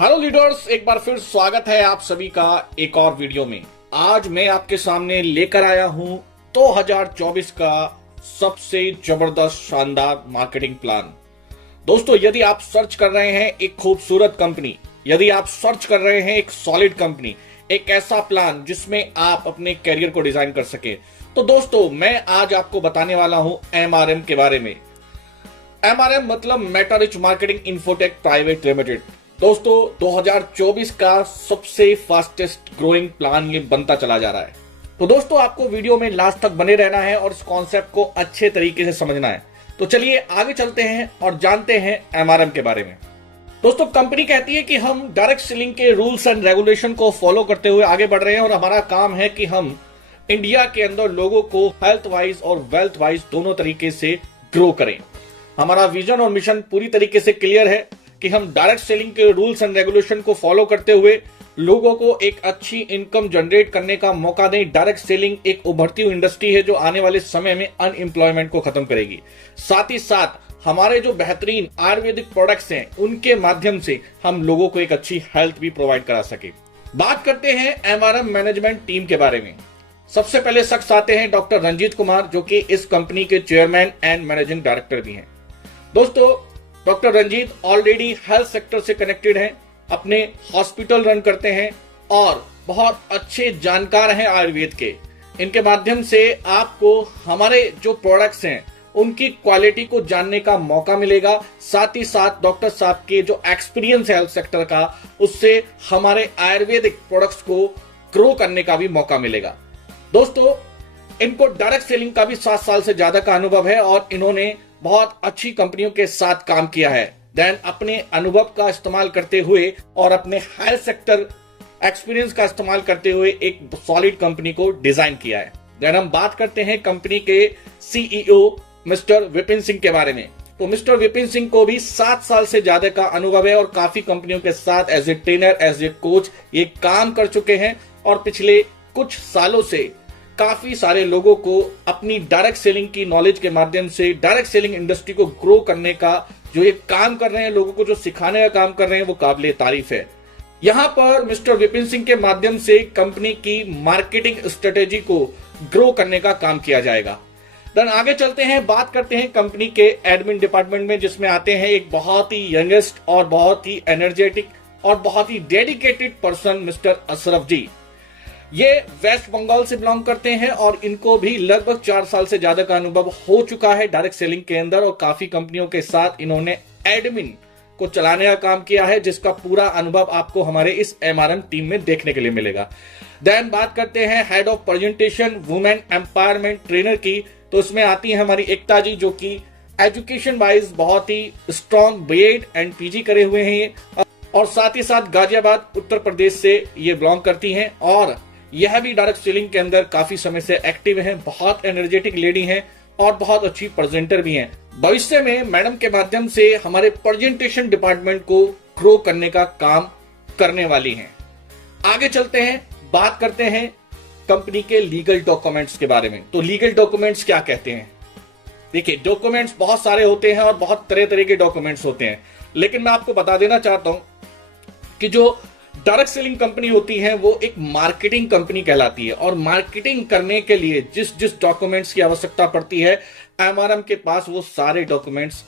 Hello leaders, एक बार फिर स्वागत है आप सभी का एक और वीडियो में। आज मैं आपके सामने लेकर आया हूं 2024 का सबसे जबरदस्त शानदार मार्केटिंग प्लान। दोस्तों, यदि आप सर्च कर रहे हैं एक खूबसूरत कंपनी, यदि आप सर्च कर रहे हैं एक सॉलिड कंपनी, एक ऐसा प्लान जिसमें आप अपने करियर को डिजाइन कर सके, तो दोस्तों मैं आज आपको बताने वाला हूं MRM के बारे में। MRM मतलब Meta rich marketing infotech private limited. दोस्तों 2024 का सबसे फास्टेस्ट ग्रोइंग प्लान ये बनता चला जा रहा है। तो दोस्तों आपको वीडियो में लास्ट तक बने रहना है और इस कॉन्सेप्ट को अच्छे तरीके से समझना है। तो चलिए आगे चलते हैं और जानते हैं MRM के बारे में। दोस्तों कंपनी कहती है कि हम डायरेक्ट सेलिंग के रूल्स एंड रेगुलेशन को फॉलो करते हुए आगे बढ़ रहे हैं और हमारा काम है कि हम इंडिया के अंदर लोगों को हेल्थ वाइज और वेल्थ वाइज दोनों तरीके से ग्रो करें। हमारा विजन और मिशन पूरी तरीके से क्लियर है कि हम डायरेक्ट सेलिंग के रूल्स एंड रेगुलेशन को फॉलो करते हुए लोगों को एक अच्छी इनकम जनरेट करने का मौका दें। डायरेक्ट सेलिंग एक उभरती हुई इंडस्ट्री है जो आने वाले समय में अनएम्प्लॉयमेंट को खत्म करेगी। साथ ही साथ हमारे जो बेहतरीन आयुर्वेदिक प्रोडक्ट्स हैं उनके माध्यम से हम लोगों को एक अच्छी हेल्थ भी प्रोवाइड करा सके। बात करते हैं MRM मैनेजमेंट टीम के बारे में। सबसे पहले शख्स आते हैं डॉक्टर रंजीत कुमार, जो कि इस कंपनी के चेयरमैन एंड मैनेजिंग डायरेक्टर भी हैं। दोस्तों doctor Ranjit already health sector से कनेक्टेड हैं, अपने हॉस्पिटल रन करते हैं और बहुत अच्छे जानकार हैं आयुर्वेद के। इनके माध्यम से आपको हमारे जो प्रोडक्ट्स हैं उनकी क्वालिटी को जानने का मौका मिलेगा। साथ ही साथ डॉक्टर साहब के जो एक्सपीरियंस है हेल्थ सेक्टर का, उससे हमारे आयुर्वेदिक प्रोडक्ट्स को ग्रो करने का भी मौका मिलेगा। दोस्तों इनको डायरेक्ट सेलिंग का भी 7 साल से ज्यादा का अनुभव है और इन्होंने बहुत अच्छी कंपनियों के साथ काम किया है। देन अपने अनुभव का इस्तेमाल करते हुए और अपने हेल्थ सेक्टर एक्सपीरियंस का इस्तेमाल करते हुए एक सॉलिड कंपनी को डिजाइन किया है। देन हम बात करते हैं कंपनी के CEO मिस्टर विपिन सिंह के बारे में। तो मिस्टर विपिन सिंह को भी 7 साल से ज्यादा का अनुभव है और काफी कंपनियों के साथ as a trainer, as a coach ये काम कर चुके हैं और पिछले कुछ सालों से काफी सारे लोगों को अपनी डायरेक्ट सेलिंग की नॉलेज के माध्यम से डायरेक्ट सेलिंग इंडस्ट्री को ग्रो करने का जो ये काम कर रहे हैं, लोगों को जो सिखाने का काम कर रहे हैं, वो काबिले तारीफ है। यहां पर मिस्टर विपिन सिंह के माध्यम से कंपनी की मार्केटिंग स्ट्रेटेजी को ग्रो करने का काम किया जाएगा। देन आगे चलते हैं, बात करते हैं कंपनी के एडमिन डिपार्टमेंट में, जिसमें आते हैं एक बहुत ही यंगेस्ट और बहुत ही एनर्जेटिक और बहुत ही डेडिकेटेड पर्सन मिस्टर अशरफ जी। ये वेस्ट बंगाल से बिलोंग करते हैं और इनको भी लगभग 4 साल से ज्यादा का अनुभव हो चुका है डायरेक्ट सेलिंग के अंदर और काफी कंपनियों के साथ इन्होंने एडमिन को चलाने का काम किया है, जिसका पूरा अनुभव आपको हमारे इस MRM टीम में देखने के लिए मिलेगा। देन बात करते हैं head of presentation women empowerment trainer की। तो इसमें आती है हमारी एकता जी, जो कि एजुकेशन वाइज बहुत ही स्ट्रॉन्ग BEd एंड PG करे हुए हैं और साथ ही साथ गाजियाबाद उत्तर प्रदेश से ये बिलोंग करती हैं और यह भी डायरेक्ट सेलिंग के अंदर काफी समय से एक्टिव हैं। बहुत एनर्जेटिक लेडी हैं और बहुत अच्छी प्रेजेंटर भी हैं। भविष्य में मैडम के माध्यम से हमारे प्रेजेंटेशन डिपार्टमेंट को ग्रो करने का काम करने वाली हैं। आगे चलते हैं, बात करते हैं कंपनी के लीगल डॉक्यूमेंट्स के बारे में। तो लीगल डॉक्यूमेंट्स क्या कहते हैं? देखिए, डॉक्यूमेंट्स बहुत सारे होते हैं और बहुत तरह तरह के डॉक्यूमेंट्स होते हैं, लेकिन मैं आपको बता देना चाहता हूं कि जो डायरेक्ट सेलिंग कंपनी होती है वो एक मार्केटिंग कंपनी कहलाती है और मार्केटिंग करने के लिए जिस जिस डॉक्यूमेंट्स की आवश्यकता पड़ती है, MRM के पास वो सारे डॉक्यूमेंट्स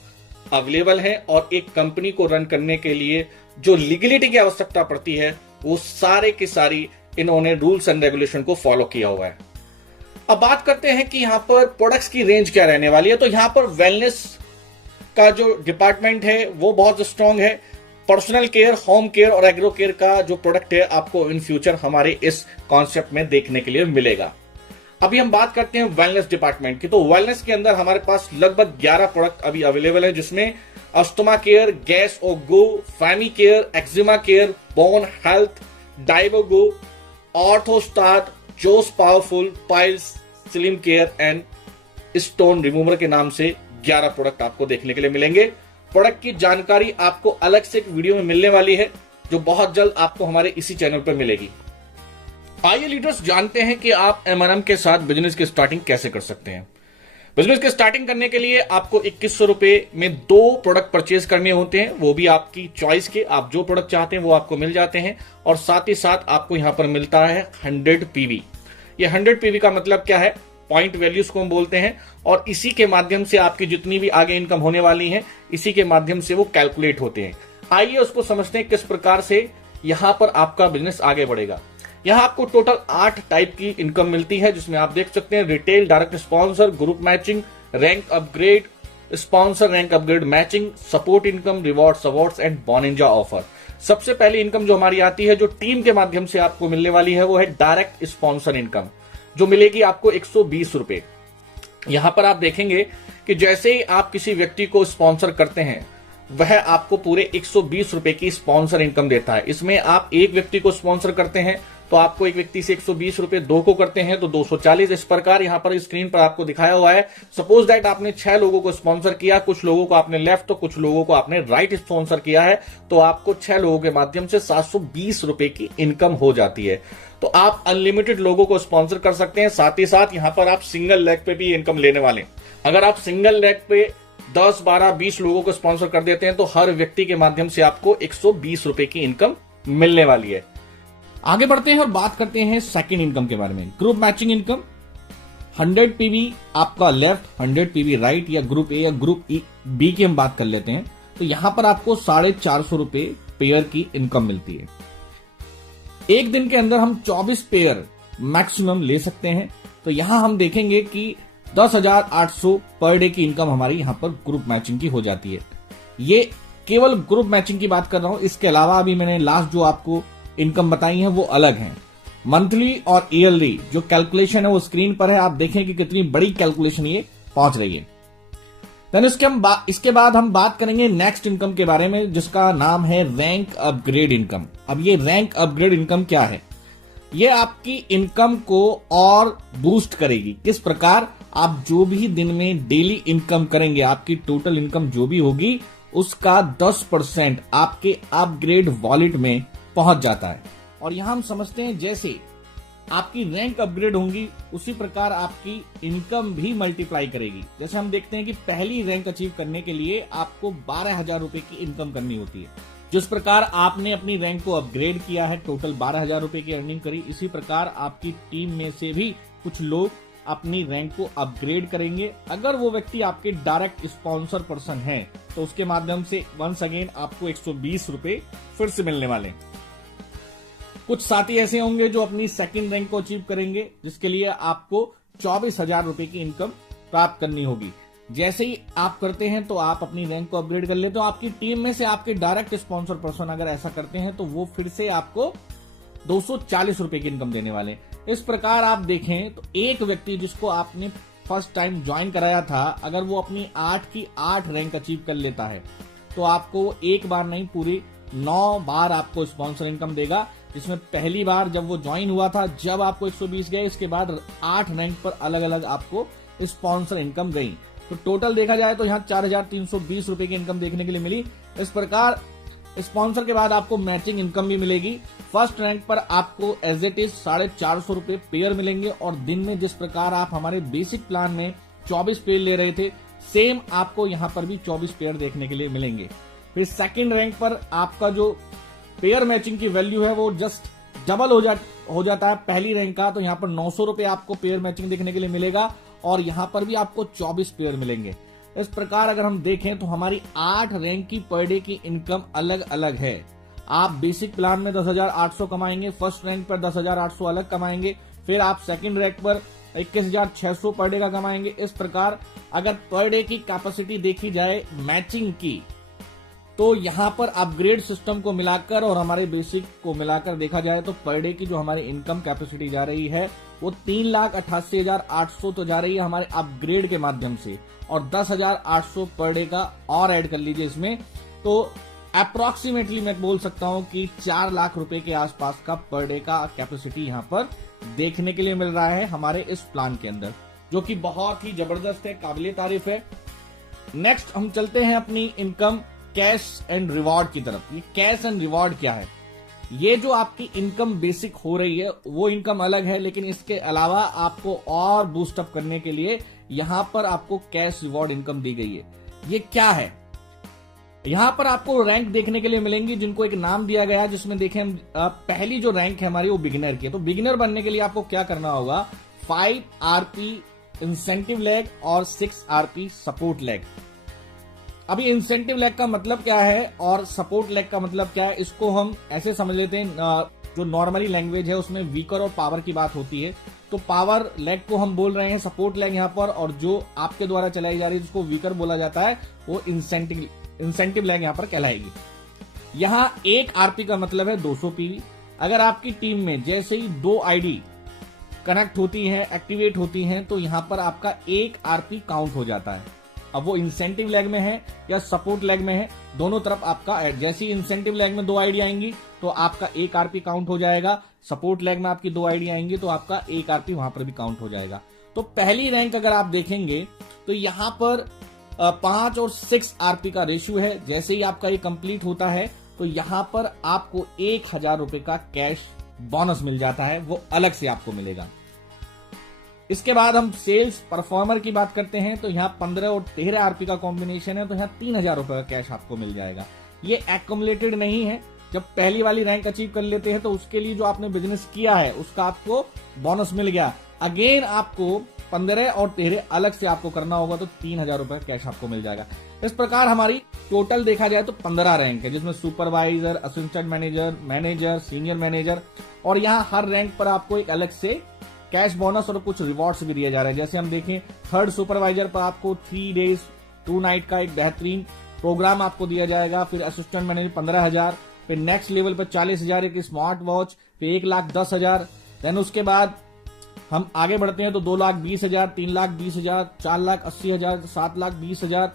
अवेलेबल हैं और एक कंपनी को रन करने के लिए जो लीगलिटी की आवश्यकता पड़ती है वो सारे की सारी इन्होंने रूल्स एंड रेगुलेशन को फॉलो किया हुआ है। अब बात करते हैं कि यहां पर प्रोडक्ट्स की रेंज क्या रहने वाली है। तो यहां पर वेलनेस का जो डिपार्टमेंट है वो बहुत स्ट्रांग है। पर्सनल केयर, होम केयर और एग्रो केयर का जो प्रोडक्ट है आपको इन फ्यूचर हमारे इस कॉन्सेप्ट में देखने के लिए मिलेगा। अभी हम बात करते हैं वेलनेस डिपार्टमेंट की। तो वेलनेस के अंदर हमारे पास लगभग 11 प्रोडक्ट अभी अवेलेबल है, जिसमें asthma care, gas o go, femi care, eczema care, bone health, डाइबोगो, ऑर्थोस्टाट, जोस powerful, piles, slim care and stone remover के नाम से 11 प्रोडक्ट आपको देखने के लिए मिलेंगे। प्रोडक्ट की जानकारी आपको अलग से एक वीडियो में मिलने वाली है, जो बहुत जल्द आपको हमारे इसी चैनल पर मिलेगी। आइए लीडर्स जानते हैं कि आप MRM के साथ बिजनेस की स्टार्टिंग कैसे कर सकते हैं। बिजनेस के स्टार्टिंग करने के लिए आपको 2100 रुपए में 2 प्रोडक्ट परचेज करने होते हैं, वो भी आपकी चॉइस के। आप जो प्रोडक्ट चाहते हैं वो आपको मिल जाते हैं, और साथ ही साथ आपको यहां पर मिलता है 100 पीवी। ये 100 पीवी का मतलब क्या है? पॉइंट वैल्यूज को हम बोलते हैं, और इसी के माध्यम से आपकी जितनी भी आगे इनकम होने वाली है, इसी के माध्यम से वो कैलकुलेट होते हैं। आइए उसको समझते हैं किस प्रकार से यहां पर आपका बिजनेस आगे बढ़ेगा। यहां आपको टोटल 8 टाइप की इनकम मिलती है, जिसमें आप देख सकते हैं retail, direct sponsor, group matching, rank upgrade, sponsor rank upgrade matching, support income, rewards, awards and bonanza offer. सबसे पहली इनकम जो हमारी आती है, जो टीम के माध्यम से आपको मिलने वाली है, वो है डायरेक्ट स्पॉन्सर इनकम, जो मिलेगी आपको 120 रुपए। यहां पर आप देखेंगे कि जैसे ही आप किसी व्यक्ति को स्पॉन्सर करते हैं, वह आपको पूरे 120 रुपए की स्पॉन्सर इनकम देता है। इसमें आप एक व्यक्ति को स्पॉन्सर करते हैं तो आपको एक व्यक्ति से 120 रुपए, 2 को करते हैं तो 240। इस प्रकार यहां पर स्क्रीन पर आपको दिखाया हुआ है। सपोज दैट आपने 6 लोगों को स्पॉन्सर किया, कुछ लोगों को आपने लेफ्ट तो कुछ लोगों को आपने राइट स्पॉन्सर किया है, तो आपको 6 लोगों के माध्यम से 720 रुपए की इनकम हो जाती है। तो आप अनलिमिटेड लोगों को स्पॉन्सर कर सकते हैं। साथ ही साथ यहां पर आप सिंगल लेग पे भी इनकम लेने वाले हैं। अगर आप सिंगल लेग पे 10, 12, 20 लोगों को स्पॉन्सर कर देते हैं, तो हर व्यक्ति के माध्यम से आपको 120 रुपए की इनकम मिलने वाली है। आगे बढ़ते हैं और बात करते हैं सेकंड इनकम के बारे में। ग्रुप मैचिंग इनकम, 100 पीवी आपका लेफ्ट, 100 पीवी राइट, या ग्रुप ए या ग्रुप बी की हम बात कर लेते हैं, तो यहां पर आपको 450 रुपए पेयर की इनकम मिलती है। एक दिन के अंदर हम 24 पेयर मैक्सिमम ले सकते हैं। तो यहां हम देखेंगे कि 10,800 पर डे की इनकम हमारी यहां पर ग्रुप मैचिंग की हो जाती है। ये केवल ग्रुप मैचिंग की बात कर रहा हूं, इसके अलावा अभी मैंने लास्ट जो आपको इनकम बताई है वो अलग है। मंथली और ईयरली जो कैलकुलेशन है वो स्क्रीन पर है, आप देखें कि कितनी बड़ी कैलकुलेशन ये पहुंच रही है। देन इसके बाद हम बात करेंगे नेक्स्ट इनकम के बारे में, जिसका नाम है रैंक अपग्रेड इनकम। अब ये रैंक अपग्रेड इनकम क्या है? ये आपकी इनकम को और बूस्ट करेगी। किस प्रकार? आप जो भी दिन में डेली इनकम करेंगे, आपकी टोटल इनकम जो भी होगी, उसका 10% आपके अपग्रेड वॉलेट में पहुंच जाता है। और यहां हम समझते हैं जैसे आपकी रैंक अपग्रेड होंगी, उसी प्रकार आपकी इनकम भी मल्टीप्लाई करेगी। जैसे हम देखते हैं कि पहली रैंक अचीव करने के लिए आपको 12,000 रुपए की इनकम करनी होती है। जिस प्रकार आपने अपनी रैंक को अपग्रेड किया है, टोटल 12,000 रुपए की अर्निंग करी, इसी प्रकार आपकी टीम में से भी कुछ लोग अपनी रैंक को अपग्रेड करेंगे। अगर वो व्यक्ति आपके डायरेक्ट स्पॉन्सर पर्सन है, तो उसके माध्यम से वंस अगेन आपको 120 रुपए फिर से मिलने वाले हैं। कुछ साथी ऐसे होंगे जो अपनी सेकंड रैंक को अचीव करेंगे, जिसके लिए आपको 24,000 रुपए की इनकम प्राप्त करनी होगी। जैसे ही आप करते हैं तो आप अपनी रैंक को अपग्रेड कर लेते हो। आपकी टीम में से आपके डायरेक्ट स्पॉन्सर पर्सन अगर ऐसा करते हैं, तो वो फिर से आपको 240 रुपए की इनकम देने वाले। इस प्रकार आप देखें तो एक व्यक्ति जिसको आपने फर्स्ट टाइम ज्वाइन कराया था, अगर वो अपनी 8 की 8 रैंक अचीव कर लेता है, तो आपको एक बार नहीं, पूरी 9 बार आपको स्पॉन्सर इनकम देगा। जिसमें पहली बार जब वो ज्वाइन हुआ था, जब आपको 120 गए, इसके बाद 8 रैंक पर अलग अलग आपको स्पॉन्सर इनकम गई। तो टोटल देखा जाए तो यहाँ 4,320 रुपए की इनकम देखने के लिए मिली। इस प्रकार स्पॉन्सर के बाद आपको मैचिंग इनकम भी मिलेगी। फर्स्ट रैंक पर आपको एज इट इज 450 रुपए पेयर मिलेंगे, और दिन में जिस प्रकार आप हमारे बेसिक प्लान में 24 पेयर ले रहे थे, सेम आपको यहाँ पर भी 24 पेयर देखने के लिए मिलेंगे। फिर सेकंड रैंक पर आपका जो पेयर मैचिंग की वैल्यू है वो जस्ट डबल हो जाता है पहली रैंक का। तो यहाँ पर 900 रुपए आपको पेयर मैचिंग देखने के लिए मिलेगा, और यहाँ पर भी आपको 24 पेयर मिलेंगे। इस प्रकार अगर हम देखें तो हमारी 8 रैंक की पर डे की इनकम अलग अलग है। आप बेसिक प्लान में 10,800 कमाएंगे, फर्स्ट रैंक पर 10,800 अलग कमाएंगे, फिर आप सेकंड रैंक पर 21,600 पर डे का कमाएंगे। इस प्रकार अगर पर डे की कैपेसिटी देखी जाए मैचिंग की, तो यहां पर अपग्रेड सिस्टम को मिलाकर और हमारे बेसिक को मिलाकर देखा जाए तो पर डे की जो हमारी इनकम कैपेसिटी जा रही है वो 3,88,800 तो जा रही है हमारे अपग्रेड के माध्यम से, और 10,800 पर डे का और ऐड कर लीजिए इसमें, तो अप्रोक्सीमेटली मैं बोल सकता हूं कि 4 लाख रुपए के आसपास का पर डे का कैपेसिटी यहां पर देखने के लिए मिल रहा है हमारे इस प्लान के अंदर, जो कि बहुत ही जबरदस्त है, काबिले तारीफ है। नेक्स्ट हम चलते हैं अपनी इनकम कैश एंड रिवॉर्ड की तरफ। ये कैश एंड रिवॉर्ड क्या है? ये जो आपकी इनकम बेसिक हो रही है वो इनकम अलग है, लेकिन इसके अलावा आपको और बूस्टअप करने के लिए यहां पर आपको कैश रिवॉर्ड इनकम दी गई है। ये क्या है? यहां पर आपको रैंक देखने के लिए मिलेंगी जिनको एक नाम दिया गया है, जिसमें देखें हम पहली जो रैंक है हमारी वो बिगिनर की है। तो बिगिनर बनने के लिए आपको क्या करना होगा, 5 RP इंसेंटिव लेग और 6 RP सपोर्ट लेग। अभी इंसेंटिव लेग का मतलब क्या है और सपोर्ट लेग का मतलब क्या है, इसको हम ऐसे समझ लेते हैं। जो नॉर्मली लैंग्वेज है उसमें वीकर और पावर की बात होती है, तो पावर लेग को हम बोल रहे हैं सपोर्ट लेग यहां पर, और जो आपके द्वारा चलाई जा रही है जिसको वीकर बोला जाता है वो इंसेंटिव लेग यहां पर कहलाएगी। यहां 1 RP का मतलब है 200 PV। अगर आपकी टीम में जैसे ही 2 ID कनेक्ट होती हैं, एक्टिवेट होती हैं, तो यहां पर आपका 1 RP काउंट हो जाता है। अब वो इंसेंटिव लेग में है या सपोर्ट लेग में है, दोनों तरफ आपका जैसी इंसेंटिव लेग में 2 ID आएंगी तो आपका 1 RP काउंट हो जाएगा, सपोर्ट लेग में आपकी 2 ID आएंगी तो आपका 1 RP वहां पर भी काउंट हो जाएगा। तो पहली रैंक अगर आप देखेंगे तो यहां पर 5 और 6 RP का रेशियो है। जैसे ही आपका ये कंप्लीट होता है तो यहां पर आपको 1000 रुपए का कैश बोनस मिल जाता है, वो अलग से आपको मिलेगा। इसके बाद हम सेल्स परफॉर्मर की बात करते हैं, तो यहाँ 15 और 13 RP का कॉम्बिनेशन है, तो यहाँ 3000 रुपए का कैश आपको मिल जाएगा। ये एक्युमुलेटेड नहीं है, जब पहली वाली रैंक अचीव कर लेते हैं तो उसके लिए जो आपने बिजनेस किया है उसका आपको बोनस मिल गया। अगेन आपको 15 और 13 अलग से आपको करना होगा तो 3000 रुपए का कैश आपको मिल जाएगा। इस प्रकार हमारी टोटल देखा जाए तो 15 रैंक है, जिसमें supervisor, assistant manager, manager, senior manager, और यहाँ हर रैंक पर आपको एक अलग से कैश बोनस और कुछ रिवॉर्ड्स भी दिए जा रहे हैं। जैसे हम देखें 3rd सुपरवाइजर पर आपको 3 डेज 2 नाइट का एक बेहतरीन प्रोग्राम आपको दिया जाएगा। फिर असिस्टेंट मैनेजर 15,000, फिर नेक्स्ट लेवल पर 40,000 एक स्मार्ट वॉच, फिर 1,10,000। देन उसके बाद हम आगे बढ़ते हैं तो 2,20,000, 3,20,000, 4,80,000, 7,20,000,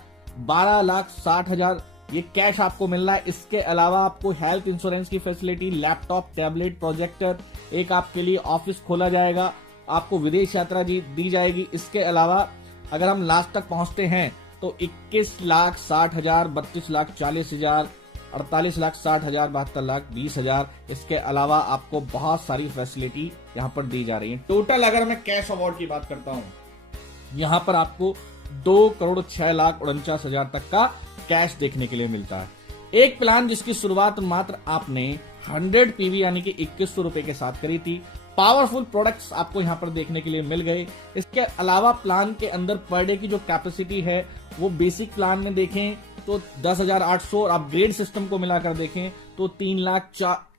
12,60,000 ये कैश आपको मिल रहा है। इसके अलावा आपको हेल्थ इंश्योरेंस की फैसिलिटी, लैपटॉप, टैबलेट, प्रोजेक्टर, एक आपके लिए ऑफिस खोला जाएगा, आपको विदेश यात्रा दी जाएगी। इसके अलावा अगर हम लास्ट तक पहुंचते हैं तो 21,60,000, 32,40,000, 48,60,000, 72,20,000। इसके अलावा आपको बहुत सारी फैसिलिटी यहाँ पर दी जा रही है। टोटल अगर मैं कैश अवार्ड की बात करता हूँ, यहाँ पर आपको 2,06,49,000 तक का कैश देखने के लिए मिलता है। एक प्लान जिसकी शुरुआत मात्र आपने 100 PV यानी कि 2100 रुपए के साथ करी थी। पावरफुल प्रोडक्ट्स आपको यहाँ पर देखने के लिए मिल गए। इसके अलावा प्लान के अंदर पर डे की जो कैपेसिटी है वो बेसिक प्लान में देखें तो 10,800 और अपग्रेड सिस्टम को मिलाकर देखें तो 3 लाख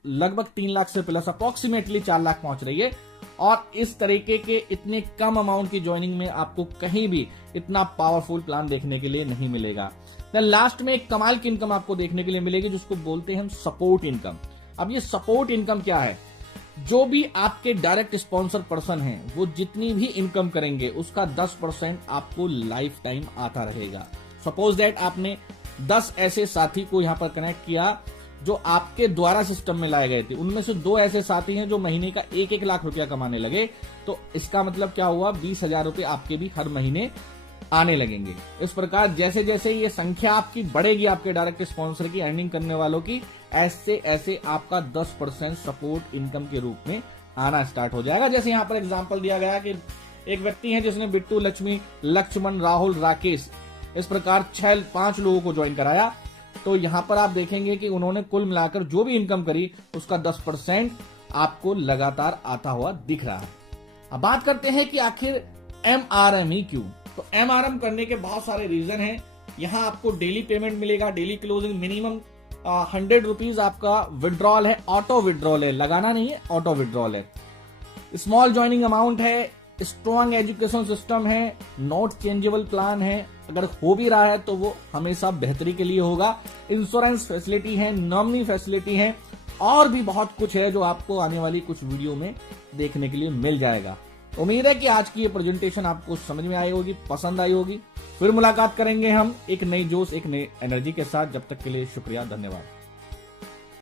लगभग 3 लाख से प्लस अप्रोक्सीमेटली 4 लाख पहुंच रही है। और इस तरीके के इतने कम अमाउंट की ज्वाइनिंग में आपको कहीं भी इतना पावरफुल प्लान देखने के लिए नहीं मिलेगा। लास्ट में एक कमाल की इनकम आपको देखने के लिए मिलेगी जिसको बोलते हैं हम सपोर्ट इनकम। अब ये सपोर्ट इनकम क्या है? जो भी आपके डायरेक्ट स्पॉन्सर पर्सन हैं वो जितनी भी इनकम करेंगे उसका 10% आपको लाइफ टाइम आता रहेगा। सपोज दैट आपने 10 ऐसे साथी को यहाँ पर कनेक्ट किया जो आपके द्वारा सिस्टम में लाए गए थे, उनमें से 2 ऐसे साथी हैं जो महीने का 1-1 लाख रुपया कमाने लगे, तो इसका मतलब क्या हुआ, 20,000 रुपए आपके भी हर महीने आने लगेंगे। इस प्रकार जैसे जैसे ये संख्या आपकी बढ़ेगी आपके डायरेक्ट स्पॉन्सर की अर्निंग करने वालों की, ऐसे ऐसे आपका 10% सपोर्ट इनकम के रूप में आना स्टार्ट हो जाएगा। जैसे यहाँ पर एग्जांपल दिया गया कि एक व्यक्ति है जिसने बिट्टू, लक्ष्मी, लक्ष्मण, राहुल, राकेश इस प्रकार 5 लोगों को ज्वाइन कराया, तो यहाँ पर आप देखेंगे कि उन्होंने कुल मिलाकर जो भी इनकम करी उसका 10% आपको लगातार आता हुआ दिख रहा है। अब बात करते हैं कि आखिर MRM ही क्यों? तो MRM करने के बहुत सारे रीजन हैं। यहाँ आपको डेली पेमेंट मिलेगा, डेली क्लोजिंग, मिनिमम 100 रुपीज आपका विड्रॉल है, ऑटो विड्रॉल है, लगाना नहीं है, ऑटो विड्रॉल है। स्मॉल ज्वाइनिंग अमाउंट है, स्ट्रॉन्ग एजुकेशन सिस्टम है, नॉट चेंजेबल प्लान है, अगर हो भी रहा है तो वो हमेशा बेहतरी के लिए होगा। इंश्योरेंस फैसिलिटी है, नॉमिनी फैसिलिटी है, और भी बहुत कुछ है जो आपको आने वाली कुछ वीडियो में देखने के लिए मिल जाएगा। उम्मीद है कि आज की ये प्रेजेंटेशन आपको समझ में आई होगी, पसंद आई होगी। फिर मुलाकात करेंगे हम एक नई जोश, एक नई एनर्जी के साथ। जब तक के लिए शुक्रिया, धन्यवाद।